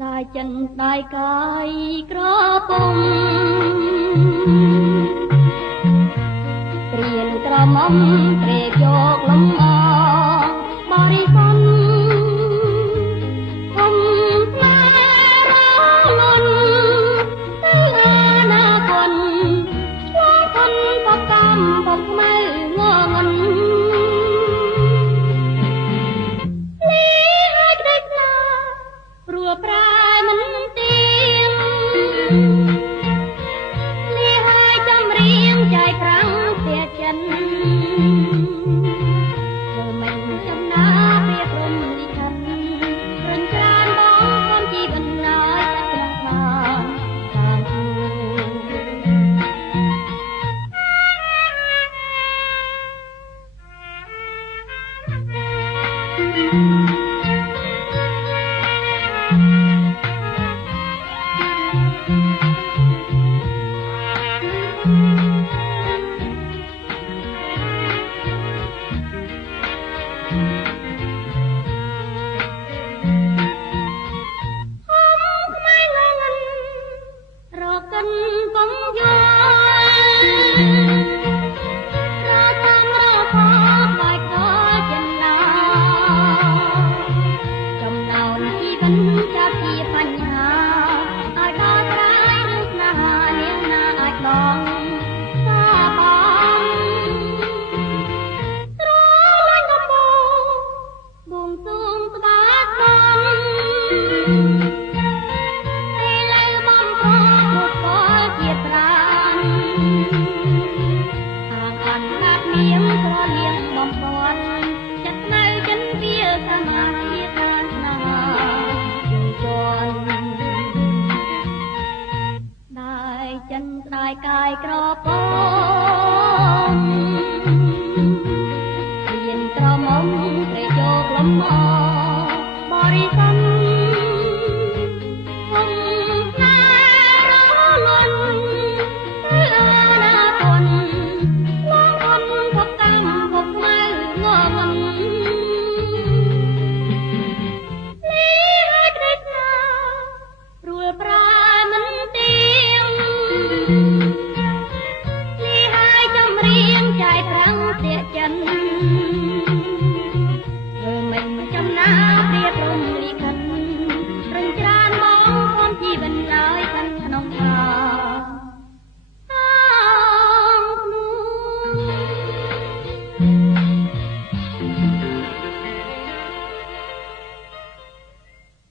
ได้ចិនได้កាយក្រពុំព្រៀនក្រមុំត្រេកយកលំអបរិសុទ្ធធំស្នេហ៍រលន់ទៅអាណាគុណឆ្លងគុណបកម្មបបខ្មៅងងឹនលីហើយក្តីស្នាព្រោះប្រែមិនទៀងលីហើយចំរៀងចែកប្រាំងเสียចិនធ្វើមិនចំណាព្រៀបរំលីខិតរំចានបងខ្ញុំជីវិតណាយតែក្រាស់បានតាមកិនកំយល់រាតាមរកបាយកចិនឡាចំណោនជីវិតចាប់ជាបញ្ហាឲ្យដល់ត្រាយឬស្នេហានាងណាអាចបងសាបងស្រលាញ់កំបូរបួងសួងក្បាលកងនាងក្រលៀងបំពន់ចិត្តនៅចិនវាសមាធិខាងស្នេហាជន់ได้ចិនได้កាយក្រពុំរៀនក្រមុំត្រេកយកលំអបរិសុទ្ធ